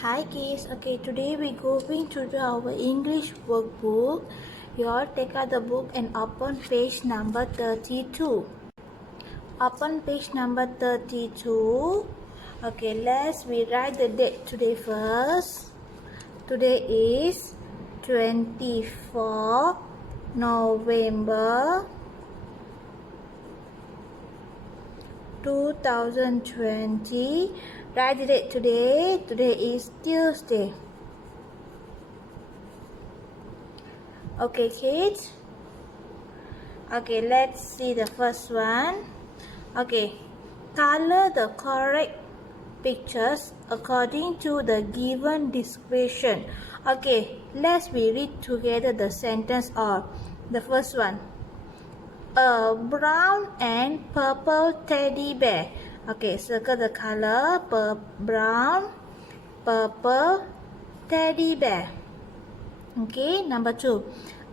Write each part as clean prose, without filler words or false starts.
Hi kids, okay, today we're going to do our English workbook. You all take out the book and open page number 32. Open page number 32. Okay, let's rewrite the date today first. Today is 24 November 2020. Write the date today. Today is Tuesday. Okay, kids. Okay, let's see the first one. Okay, color the correct pictures according to the given description. Okay, let's read together the sentence or the first one. A brown and purple teddy bear. Okay, circle the color. Brown, purple, teddy bear. Okay, number 2.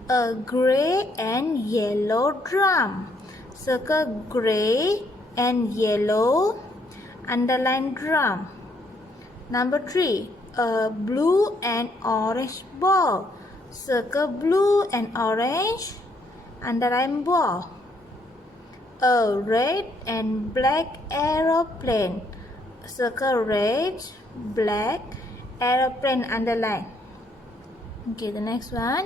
A gray and yellow drum. Circle gray and yellow. Underline drum. Number 3. A blue and orange ball. Circle blue and orange. Underline ball. A red and black aeroplane. Circle red, black, aeroplane, underline. Okay, the next one.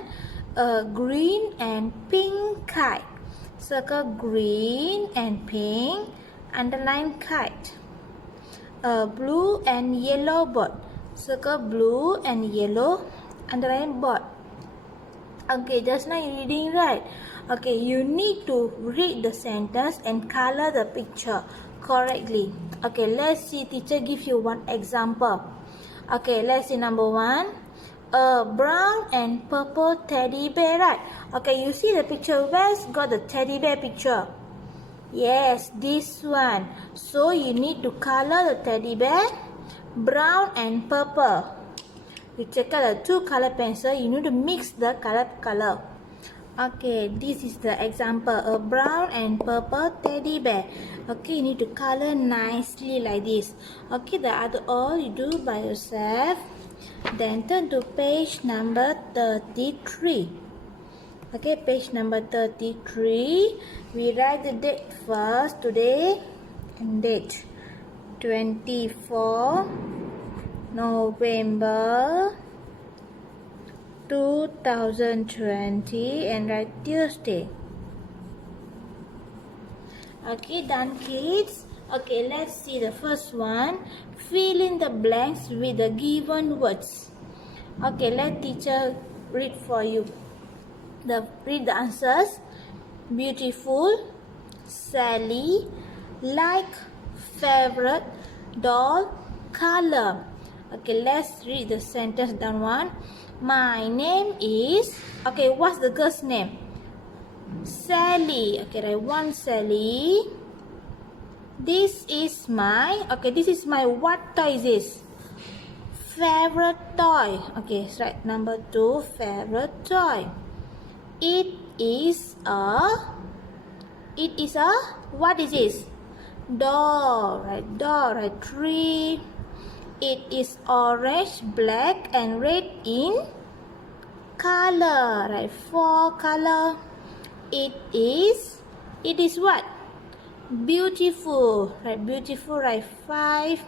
A green and pink kite. Circle green and pink, underline kite. A blue and yellow bird. Circle blue and yellow, underline bird. Okay, just now you're reading right. Okay, you need to read the sentence and color the picture correctly. Okay, let's see. Teacher give you one example. Okay, let's see number 1. A brown and purple teddy bear, right? Okay, you see the picture. Where's got the teddy bear picture? Yes, this one. So you need to color the teddy bear brown and purple. You check out the 2 color pencil. You need to mix the color. Okay, this is the example. A brown and purple teddy bear. Okay, you need to color nicely like this. Okay, the other all you do by yourself. Then turn to page number 33. Okay, page number 33. We write the date first. Today and date 24 November 2020 and write Tuesday. Okay, done kids. Okay, let's see the first one. Fill in the blanks with the given words. Okay, let teacher read for you. Read the answers. Beautiful, Sally, like, favorite, doll, color. Okay, let's read the sentence down one. My name is... Okay, what's the girl's name? Sally. Okay, write 1 Sally. This is my... Okay, this is my... What toy is this? Favorite toy. Okay, right. Number 2, favorite toy. It is a... What is this? Doll. Right, doll. Right, 3. It is orange, black, and red in color. Right, 4 color. It is what? Beautiful. Right, beautiful. Right, 5.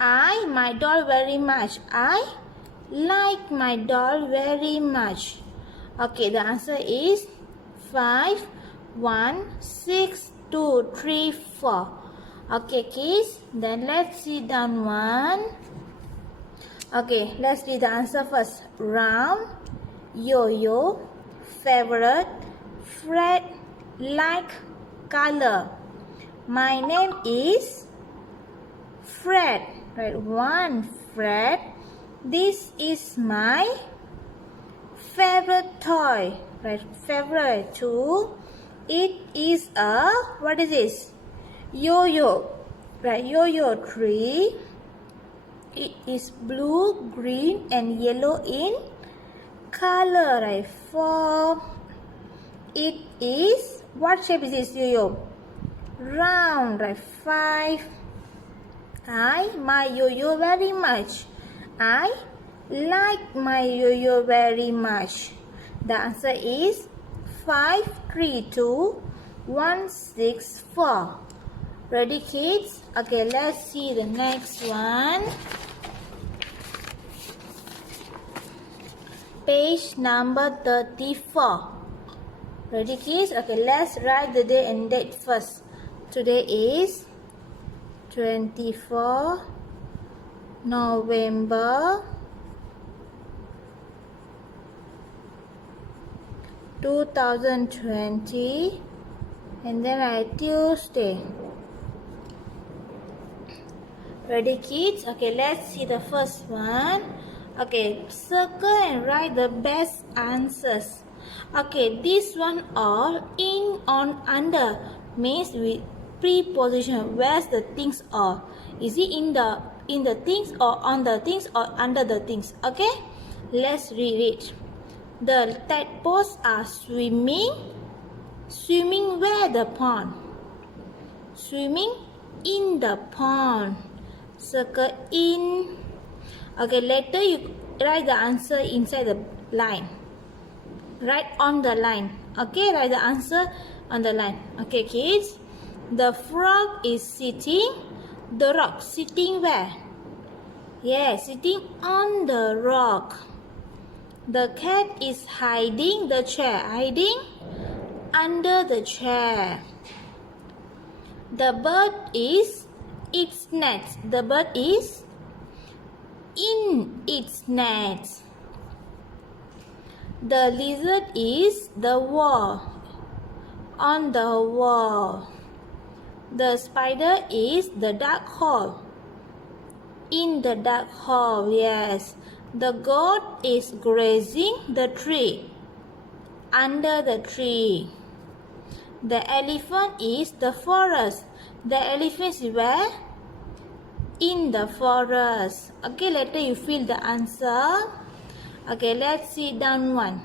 My doll very much. I like my doll very much. Okay, the answer is 5, 1, 6, 2, 3, 4. Okay, kids. Then let's see down one. Okay, let's read the answer first. Round, yo-yo, favorite, Fred, like, color. My name is Fred. Right, 1 Fred. This is my favorite toy. Right, favorite. 2. It is a... What is this? Yo-yo. Right, yo-yo. 3. It is blue, green, and yellow in color. Right, 4. It is... What shape is this yo-yo? Round. Right, 5. I my yo-yo very much. I like my yo-yo very much. The answer is 532164. Ready, kids? Okay, let's see the next one. Page number 34. Ready, kids? Okay, let's write the day and date first. Today is 24 November 2020, and then write Tuesday. Ready, kids? Okay, let's see the first one. Okay, circle and write the best answers. Okay, this one all in, on, under means with preposition. Where's the things are? Is it in the things, or on the things, or under the things? Okay, let's read it. The tadpoles are swimming. Swimming where? The pond. Swimming in the pond. Circle in. Okay, later you write the answer inside the line. Write on the line. Okay, write the answer on the line. Okay, kids. The frog is sitting. The rock. Sitting where? Yeah, sitting on the rock. The cat is hiding the chair. Hiding under the chair. The bird is its nest. The bird is in its nest. The lizard is the wall. On the wall. The spider is the dark hole. In the dark hole, yes. The goat is grazing the tree. Under the tree. The elephant is the forest. The elephant is where? In the forest. Okay, later you fill the answer. Okay, let's see down one.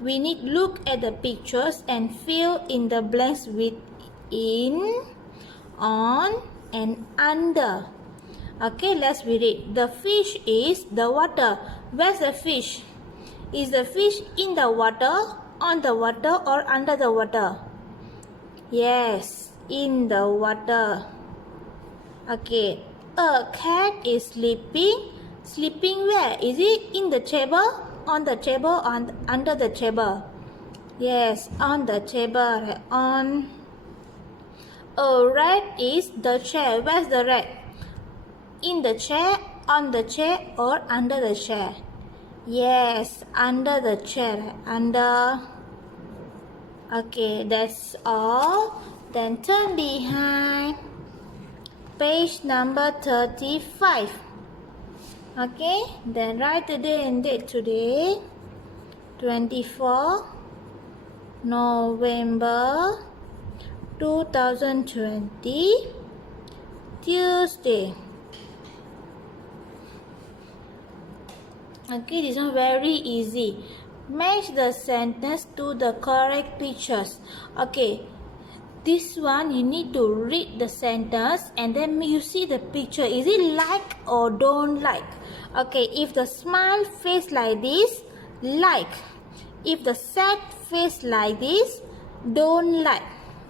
We need look at the pictures and fill in the blanks with in, on, and under. Okay, let's read it. The fish is the water. Where's the fish? Is the fish in the water, on the water, or under the water? Yes, in the water. Okay, a cat is sleeping. Sleeping where? Is it in the table, on the table, or under the table? Yes, on the table. On. A rat is the chair. Where's the rat? In the chair, on the chair, or under the chair? Yes, under the chair. Under. Okay, that's all. Then turn behind. Page number 35. Okay, then write the day and date today. 24 November 2020, Tuesday. Okay, this one very easy. Match the sentence to the correct pictures. Okay, this one you need to read the sentence and then you see the picture. Is it like or don't like? Okay, if the smile face like this, like. If the sad face like this, don't like.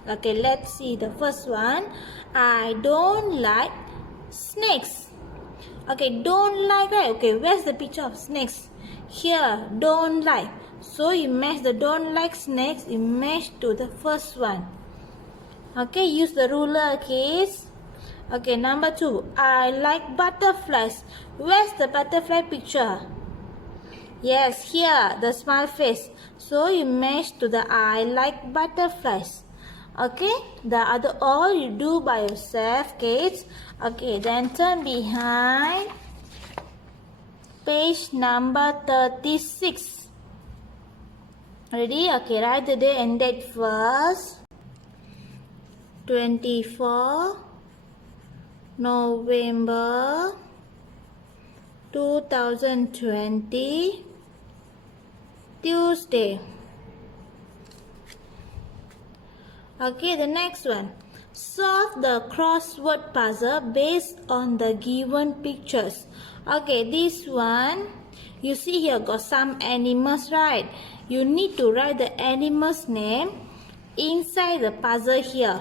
Okay, let's see the first one. I don't like snakes. Okay, don't like, right? Okay, where's the picture of snakes? Here, don't like. So you match the don't like snakes, you match to the first one. Okay, use the ruler, kids. Okay, number 2. I like butterflies. Where's the butterfly picture? Yes, here, the smile face. So you match to the I like butterflies. Okay, the other all you do by yourself, kids. Okay, then turn behind. Page number 36. Ready? Okay, write the day and date first. 24 November 2020, Tuesday. Okay, the next one. Solve the crossword puzzle based on the given pictures. Okay, this one, you see here got some animals, right? You need to write the animal's name inside the puzzle here.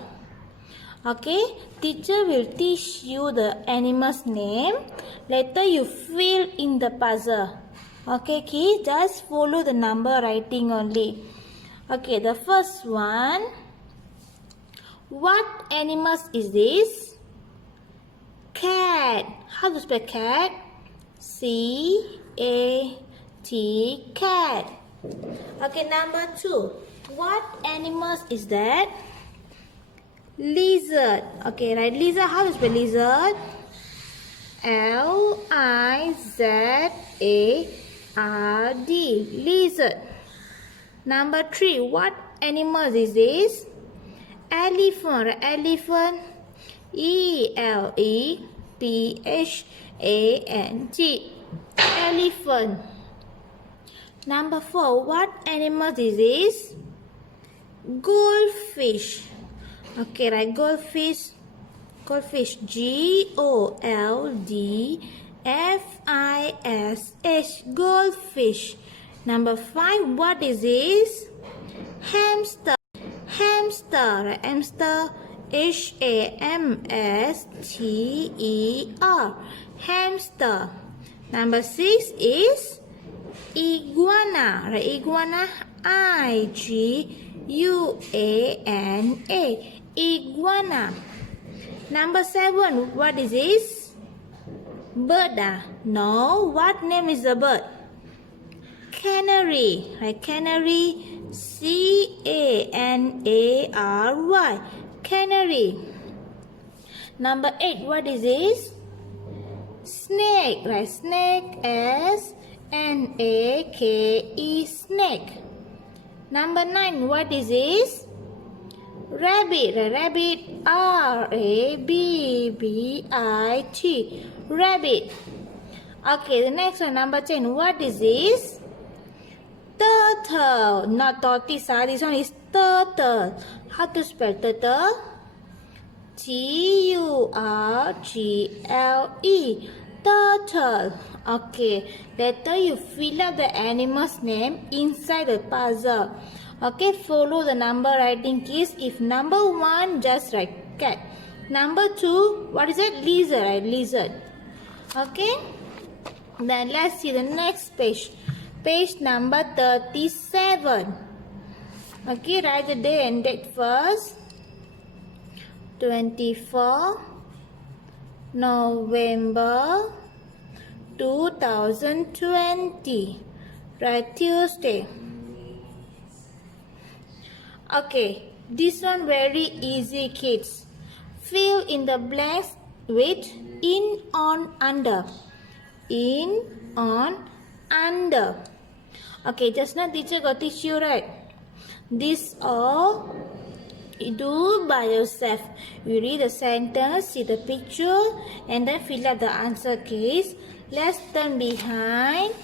Okay, teacher will teach you the animal's name. Later you fill in the puzzle. Okay, kids, just follow the number writing only. Okay, the first one. What animals is this? Cat. How to spell cat? C-A-T, cat. Okay, number 2. What animals is that? Lizard. Okay, right. Lizard. How to spell lizard? L-I-Z-A-R-D. Lizard. Number 3. What animals is this? Elephant. Elephant. E-L-E-P-H-A-N-T. Elephant. Number 4. What animal is this? Goldfish. Okay, right. Goldfish. Goldfish. G-O-L-D-F-I-S-H. Goldfish. Number 5. What is this? Hamster. Hamster. Right. Hamster. H-A-M-S-T-E-R. Hamster. Number 6 is iguana. Right. Iguana. I-G-U-A-N-A. Iguana. Number 7. What is this? Bird. No. What name is the bird? Canary. Right. Canary. C-A-N-A-R-Y. Canary. Number 8. What is this? Snake. Right. Snake. S-N-A-K-E. Snake. Number 9. What is this? Rabbit. Rabbit. R-A-B-B-I-T. Rabbit. Okay, the next one. Number 10. What is this? Turtle. Not tortoise. This one is turtle. How to spell turtle? T-U-R-G-L-E. Turtle. Okay. Later you fill up the animal's name inside the puzzle. Okay. Follow the number writing keys. If number 1, just write cat. Number 2, what is it? Lizard. Right? Lizard. Okay. Then let's see the next page. Page number 37. Okay, write the day and date first. 24 November 2020. Right, Tuesday. Okay, this one very easy, kids. Fill in the blanks with in, on, under. In, on, under. Okay, just now teacher got teach you, right? This all you do by yourself. You read the sentence, see the picture, and then fill up the answer keys. Let's turn behind.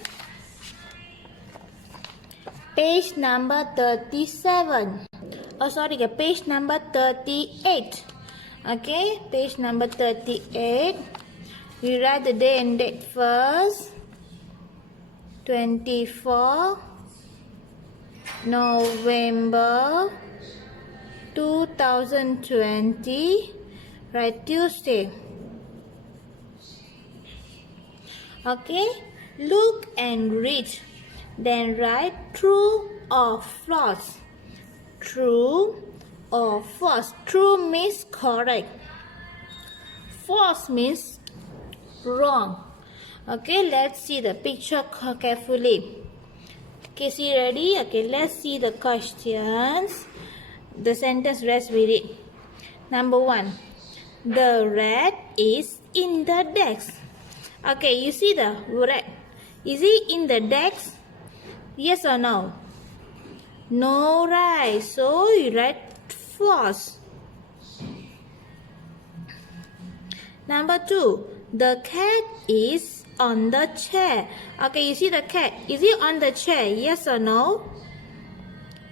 Page number 37. Oh, sorry, page number 38. Okay, page number 38. We write the day and date first. 24 November 2020. Right, Tuesday. Okay, look and read. Then write true or false. True or false. True means correct. False means wrong. Okay, let's see the picture carefully. Okay, see ready? Okay, let's see the questions. The sentence rest with it. Number 1. The rat is in the desk. Okay, you see the rat. Is he in the desk? Yes or no? No, right. So you write false. Number 2. The cat is on the chair. Okay, you see the cat. Is he on the chair? Yes or no?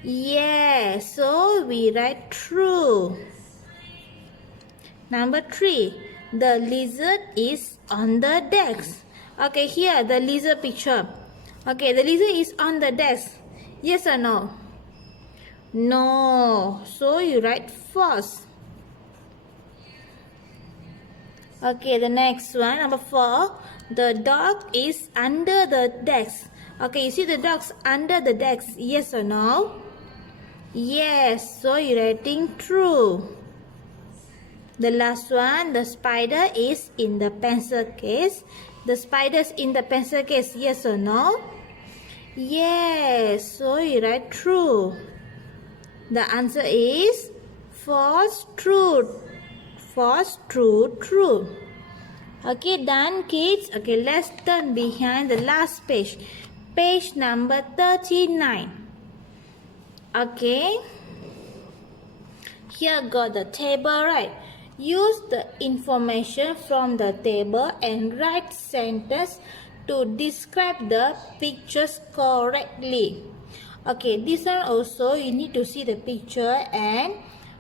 Yes. So we write true. Number 3. The lizard is on the desk. Okay, here the lizard picture. Okay, the lizard is on the desk. Yes or no? No. So you write false. Okay, the next one, number 4. The dog is under the desk. Okay, you see the dog's under the desk. Yes or no? Yes. So you're writing true. The last one, the spider is in the pencil case. The spider's in the pencil case. Yes or no? Yes. So you write true. The answer is false, true. False, true, true. Okay, done kids. Okay, let's turn behind the last page. Page number 39. Okay. Here got the table, right? Use the information from the table and write sentence to describe the pictures correctly. Okay, this one also you need to see the picture and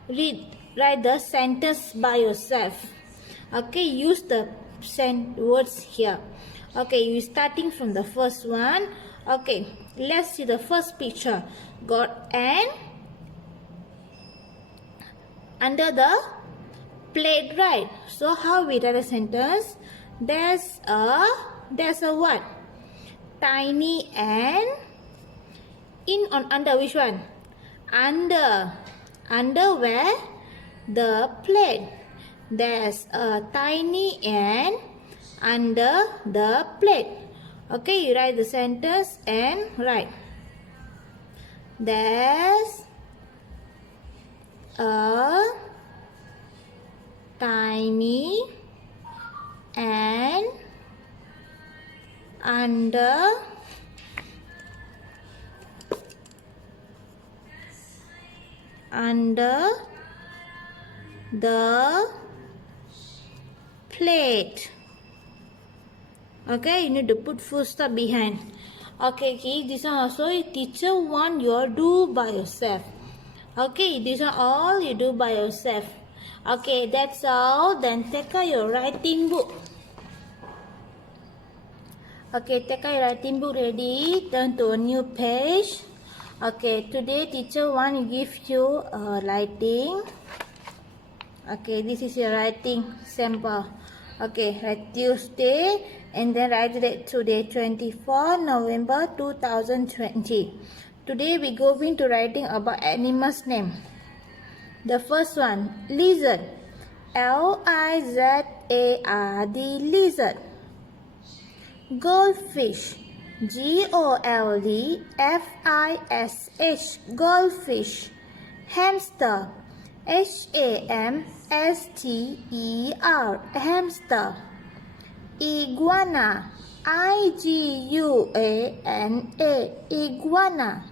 write the sentence by yourself. Okay, use the words here. Okay, you starting from the first one. Okay, let's see the first picture. Got an under the plate, right? So how we write a sentence? There's a what? Tiny ant in on under which one? Under where? The plate. There's a tiny ant under the plate. Okay, you write the sentence and write. There's a tiny ant under the plate. Okay, you need to put full stop behind. Okay, kids, this one also teacher want you do by yourself. Okay, this one all you do by yourself. Okay, that's all. Then take out your writing book. Okay, take out your writing book ready. Turn to a new page. Okay, today teacher want to give you writing. Okay, this is your writing sample. Okay, write Tuesday and then write it today, 24 November 2020. Today we going to writing about animals name. The first one, lizard. L-I-Z-A-R-D, lizard. Goldfish. G-O-L-D-F-I-S-H, goldfish. Hamster. H-A-M-S-T-E-R, hamster. Iguana. I-G-U-A-N-A, iguana.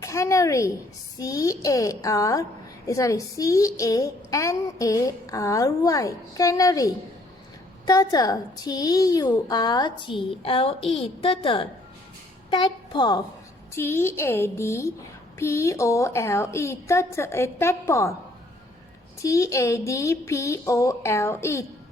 Canary. C-A-N-A-R-Y, canary. Turtle. T-U-R-T-L-E, turtle. Tadpole. T-A-D-P-O-L-E, tadpole. T-A-D-P-O-L-E,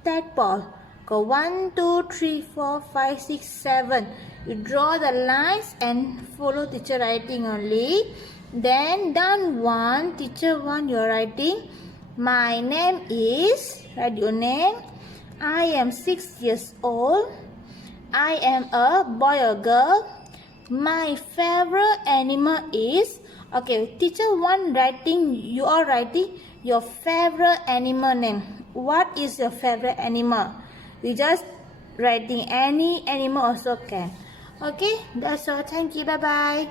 tadpole. Go 1, 2, 3, 4, 5, 6, 7. You draw the lines and follow teacher writing only. Then done 1, teacher 1 you're writing. My name is, write your name. I am 6 years old. I am a boy or girl. My favorite animal is, okay, teacher 1 writing, you are writing your favorite animal name. What is your favorite animal? You just writing any animal also can. Okay, that's all. Thank you. Bye-bye.